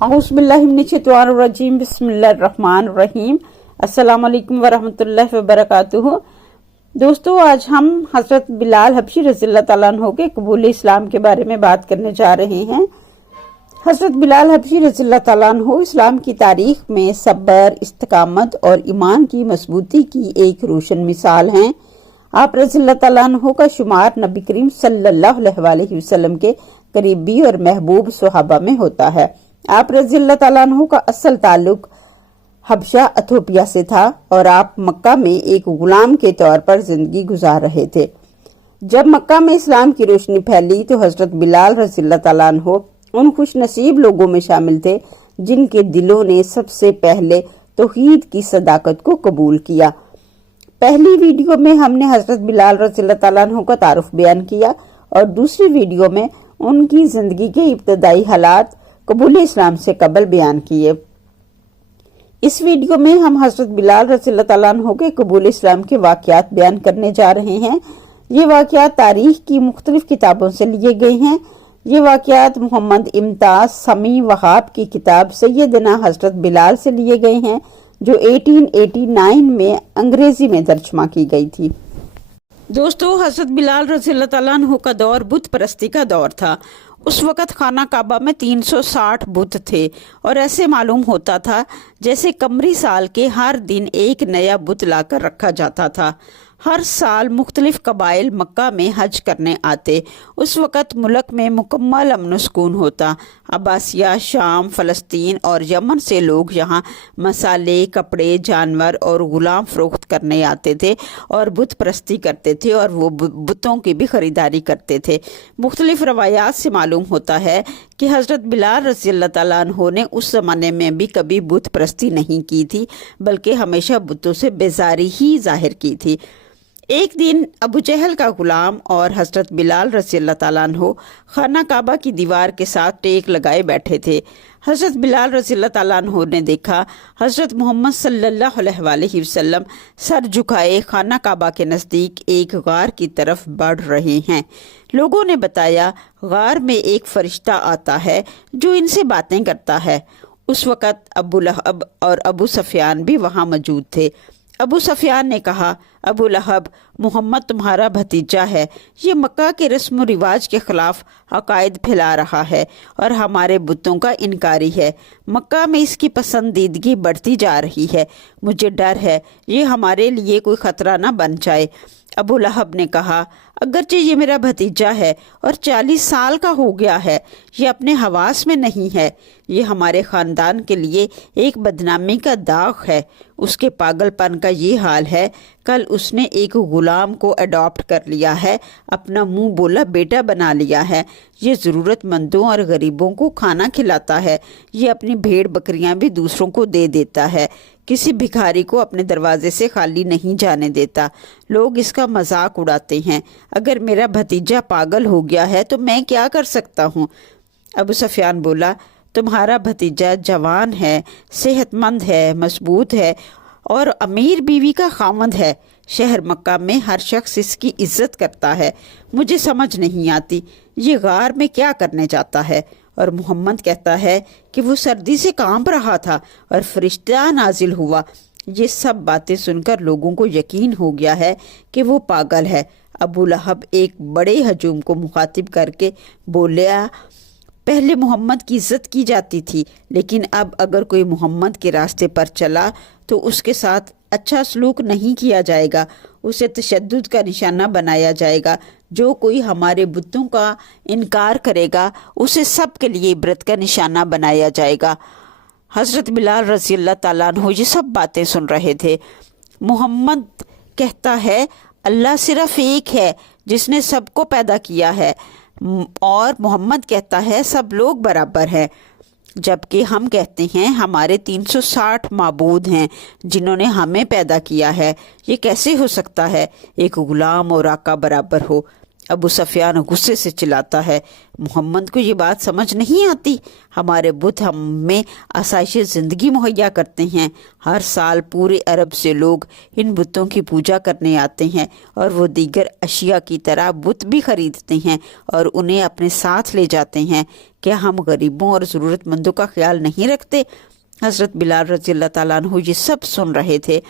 औज़ुबिल्लाहिमिनश्शैतानिर्रजीम बिस्मिल्लाहिर्रहमानिर्रहीम। अस्सलाम वालेकुम वरहमतुल्लाहि वबरकातुहू। दोस्तों, आज हम हज़रत बिलाल हबशी रज़ियल्लाहु ताला अन्हु के कबूल इस्लाम के बारे में बात करने जा रहे हैं। हज़रत बिलाल हबशी रज़ियल्लाहु ताला अन्हु इस्लाम की तारीख में सब्र, इस्तिकामत और ईमान की मजबूती की एक रोशन मिसाल हैं। आप रज़ियल्लाहु ताला अन्हु का शुमार नबी करीम सल्लल्लाहु अलैहि वसल्लम के करीबी और महबूब सहाबा में होता है। आप रज़ियल्लाहु ताला अन्हु का असल ताल्लुक हबशा इथियोपिया से था और आप मक्का में एक गुलाम के तौर पर जिंदगी गुजार रहे थे। जब मक्का में इस्लाम की रोशनी फैली तो हजरत बिलाल रज़ियल्लाहु ताला अन्हु उन खुश नसीब लोगों में शामिल थे जिनके दिलों ने सबसे पहले तौहीद की सदाकत को कबूल किया। पहली वीडियो में हमने हजरत बिलाल रज़ियल्लाहु ताला अन्हु का तारुफ बयान किया और दूसरी वीडियो में उनकी जिंदगी के इब्तदाई हालात कबूल इस्लाम से कबल बयान किए। इस वीडियो में हम हजरत बिलाल रज़ियल्लाहु ताला अन्हु के कबूल इस्लाम के वाक़यात बयान करने जा रहे हैं। ये वाक़यात तारीख की मुख्तलिफ किताबों से लिए गए हैं। ये वाक़यात मोहम्मद इम्ताज समी वहाब की किताब सैयदना हजरत बिलाल से लिए गए हैं, जो 1889 में अंग्रेजी में तर्जुमा की गई थी। दोस्तों, हजरत बिलाल रज़ियल्लाहु ताला अन्हु का दौर बुत परस्ती का दौर था। उस वक़्त खाना काबा में 360 बुत थे और ऐसे मालूम होता था जैसे कमरी साल के हर दिन एक नया बुत लाकर रखा जाता था। हर साल मुख्तलिफ कबाइल मक्का में हज करने आते। उस वक़्त मुल्क में मुकम्मल अमन सुकून होता। अब्बासिया, शाम, फ़लस्तीन और यमन से लोग यहाँ मसाले, कपड़े, जानवर और ग़ुलाम फ़रोख्त करने आते थे और बुत परस्ती करते थे और वो बुतों की भी ख़रीदारी करते थे। मुख्तलिफ रवायात से मालूम होता है कि हज़रत बिलाल रज़ियल्लाहु ताला अन्हु ने उस ज़माने में भी कभी बुत परस्ती नहीं की थी, बल्कि हमेशा बुतों से बेजारी ही ज़ाहिर की थी। एक दिन अबू जहल का गुलाम और हज़रत बिलाल रज़ियल्लाहु ताला अन्हु खाना काबा की दीवार के साथ टेक लगाए बैठे थे। हज़रत बिलाल रज़ियल्लाहु ताला अन्हु ने देखा हज़रत मोहम्मद सल्लल्लाहु अलैहि वसल्लम सर झुकाए खाना काबा के नज़दीक एक गार की तरफ बढ़ रहे हैं। लोगों ने बताया, गार में एक फरिश्ता आता है जो इनसे बातें करता है। उस वक़्त अबू लहब और अबू सफियान भी वहाँ मौजूद थे। अबू सफियान ने कहा, अबू लहब, मोहम्मद तुम्हारा भतीजा है। ये मक्का के रस्म रिवाज के खिलाफ अकायद फैला रहा है और हमारे बुतों का इनकारी है। मक्का में इसकी पसंदीदगी बढ़ती जा रही है। मुझे डर है ये हमारे लिए कोई ख़तरा ना बन जाए। अबू लहब ने कहा, अगरचे ये मेरा भतीजा है और 40 साल का हो गया है, ये अपने हवास में नहीं है। ये हमारे ख़ानदान के लिए एक बदनामी का दाग है। उसके पागलपन का ये हाल है, कल उसने एक गुलाम को अडॉप्ट कर लिया है, अपना मुंह बोला बेटा बना लिया है। ये ज़रूरतमंदों और गरीबों को खाना खिलाता है। ये अपनी भेड़ बकरियां भी दूसरों को दे देता है। किसी भिखारी को अपने दरवाजे से खाली नहीं जाने देता। लोग इसका मजाक उड़ाते हैं। अगर मेरा भतीजा पागल हो गया है तो मैं क्या कर सकता हूँ? अबू सफियान बोला, तुम्हारा भतीजा जवान है, सेहतमंद है, मजबूत है और अमीर बीवी का खामद है। शहर मक्का में हर शख्स इसकी इज्जत करता है। मुझे समझ नहीं आती ये गार में क्या करने जाता है। और मोहम्मद कहता है कि वो सर्दी से कांप रहा था और फरिश्ता नाजिल हुआ। ये सब बातें सुनकर लोगों को यकीन हो गया है कि वो पागल है। अबू लहब एक बड़े हजूम को मुखातिब करके बोला, पहले मोहम्मद की इज्जत की जाती थी, लेकिन अब अगर कोई मोहम्मद के रास्ते पर चला तो उसके साथ अच्छा सलूक नहीं किया जाएगा, उसे तशद्दुद का निशाना बनाया जाएगा। जो कोई हमारे बुतों का इनकार करेगा उसे सब के लिए इबरत का निशाना बनाया जाएगा। हज़रत बिलाल रज़ियल्लाहु ताला अन्हु ये सब बातें सुन रहे थे। मोहम्मद कहता है, अल्लाह सिर्फ एक है जिसने सबको पैदा किया है, और मोहम्मद कहता है सब लोग बराबर हैं। जबकि हम कहते हैं हमारे 360 माबूद हैं जिन्होंने हमें पैदा किया है। ये कैसे हो सकता है एक गुलाम और आका बराबर हो? ابو سفیان غصے سے چلاتا ہے، محمد کو یہ بات سمجھ نہیں آتی، ہمارے بت ہمیں آسائش زندگی مہیا کرتے ہیں، ہر سال پورے عرب سے لوگ ان بتوں کی پوجا کرنے آتے ہیں اور وہ دیگر اشیاء کی طرح بت بھی خریدتے ہیں اور انہیں اپنے ساتھ لے جاتے ہیں، کیا ہم غریبوں اور ضرورت مندوں کا خیال نہیں رکھتے؟ حضرت بلال رضی اللہ تعالیٰ عنہ یہ سب سن رہے تھے۔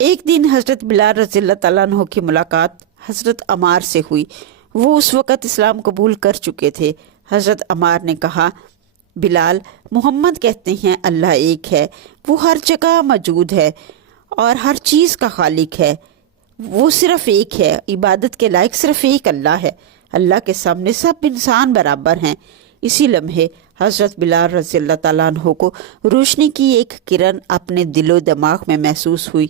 ایک دن حضرت بلال رضی اللہ تعالیٰ عنہ کی ملاقات حضرت عمار سے ہوئی، وہ اس وقت اسلام قبول کر چکے تھے۔ حضرت عمار نے کہا، بلال، محمد کہتے ہیں اللہ ایک ہے، وہ ہر جگہ موجود ہے اور ہر چیز کا خالق ہے، وہ صرف ایک ہے، عبادت کے لائق صرف ایک اللہ ہے، اللہ کے سامنے سب انسان برابر ہیں۔ اسی لمحے حضرت بلال رضی اللہ تعالیٰ عنہ کو روشنی کی ایک کرن اپنے دل و دماغ میں محسوس ہوئی۔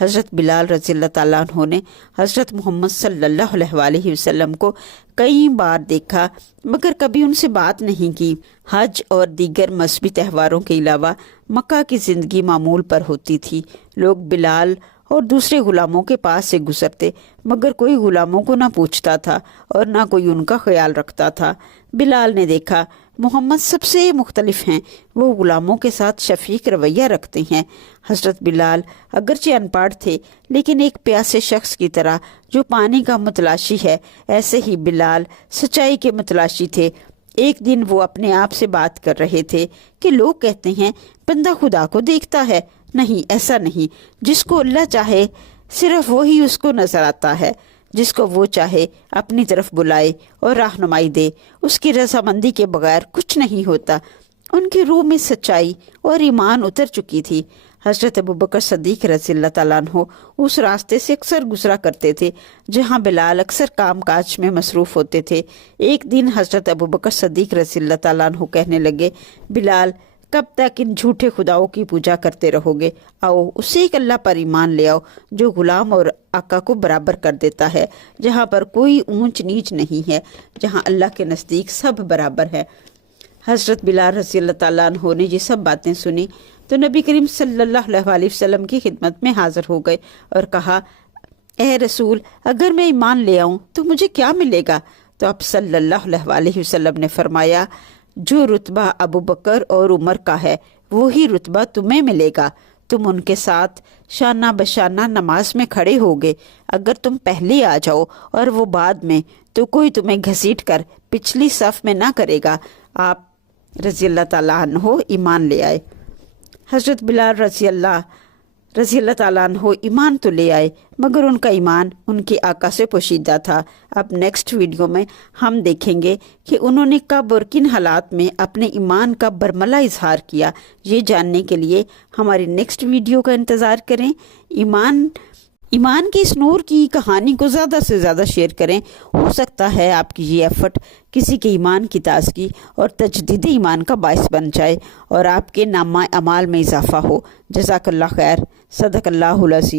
حضرت بلال رضی اللہ تعالیٰ عنہ نے حضرت محمد صلی اللہ علیہ وآلہ وسلم کو کئی بار دیکھا مگر کبھی ان سے بات نہیں کی۔ حج اور دیگر مذہبی تہواروں کے علاوہ مکہ کی زندگی معمول پر ہوتی تھی۔ لوگ بلال اور دوسرے غلاموں کے پاس سے گزرتے مگر کوئی غلاموں کو نہ پوچھتا تھا اور نہ کوئی ان کا خیال رکھتا تھا۔ بلال نے دیکھا محمد سب سے مختلف ہیں، وہ غلاموں کے ساتھ شفیق رویہ رکھتے ہیں۔ حضرت بلال اگرچہ ان پڑھ تھے لیکن ایک پیاسے شخص کی طرح جو پانی کا متلاشی ہے، ایسے ہی بلال سچائی کے متلاشی تھے۔ ایک دن وہ اپنے آپ سے بات کر رہے تھے کہ لوگ کہتے ہیں بندہ خدا کو دیکھتا ہے، نہیں، ایسا نہیں، جس کو اللہ چاہے صرف وہی اس کو نظر آتا ہے، جس کو وہ چاہے اپنی طرف بلائے اور رہنمائی دے، اس کی رضامندی کے بغیر کچھ نہیں ہوتا۔ ان کی روح میں سچائی اور ایمان اتر چکی تھی۔ حضرت ابوبکر صدیق رضی اللہ تعالیٰ عنہ اس راستے سے اکثر گزرا کرتے تھے جہاں بلال اکثر کام کاج میں مصروف ہوتے تھے۔ ایک دن حضرت ابوبکر صدیق رضی اللہ تعالیٰ عنہ کہنے لگے، بلال، کب تک ان جھوٹے خداؤں کی پوجا کرتے رہو گے؟ آؤ اسی ایک اللہ پر ایمان لے آؤ جو غلام اور آقا کو برابر کر دیتا ہے، جہاں پر کوئی اونچ نیچ نہیں ہے، جہاں اللہ کے نزدیک سب برابر ہے۔ حضرت بلال رضی اللہ تعالیٰ عنہ نے یہ سب باتیں سنی تو نبی کریم صلی اللہ علیہ وآلہ وسلم کی خدمت میں حاضر ہو گئے اور کہا، اے رسول، اگر میں ایمان لے آؤں تو مجھے کیا ملے گا؟ تو آپ صلی اللہ علیہ وآلہ وسلم نے فرمایا، جو رتبہ ابو بکر اور عمر کا ہے وہی رتبہ تمہیں ملے گا، تم ان کے ساتھ شانہ بشانہ نماز میں کھڑے ہوگے، اگر تم پہلے آ جاؤ اور وہ بعد میں تو کوئی تمہیں گھسیٹ کر پچھلی صف میں نہ کرے گا۔ آپ رضی اللہ تعالیٰ عنہ ایمان لے آئے۔ حضرت بلال رضی اللہ تعالیٰ عنہ ایمان تو لے آئے مگر ان کا ایمان ان کے آقا سے پوشیدہ تھا۔ اب نیکسٹ ویڈیو میں ہم دیکھیں گے کہ انہوں نے کب اور کن حالات میں اپنے ایمان کا برملا اظہار کیا۔ یہ جاننے کے لیے ہماری نیکسٹ ویڈیو کا انتظار کریں۔ ایمان کی اس نور کی کہانی کو زیادہ سے زیادہ شیئر کریں، ہو سکتا ہے آپ کی یہ ایفرٹ کسی کے ایمان کی تازگی اور تجدید ایمان کا باعث بن جائے اور آپ کے نامہ اعمال میں اضافہ ہو۔ جزاک اللہ خیر، صدق اللہ العظیم۔